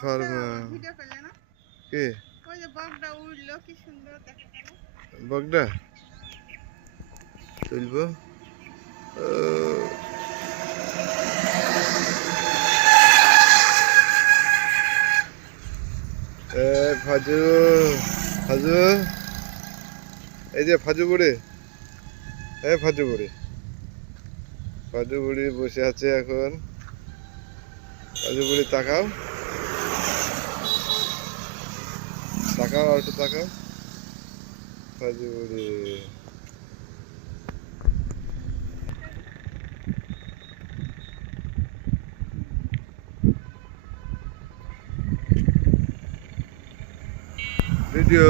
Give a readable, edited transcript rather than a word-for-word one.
Pharma কে বগডা তুলবো ফাজু ফাজু এই যে ফাজু বুড়ি ফাজু বুড়ি ফাজু বুড়ি বসে আছে এখন ফাজু বুড়ি তাকাও তাকাও আর একটু তাকাও ফাজু বুড়ি ভিডিও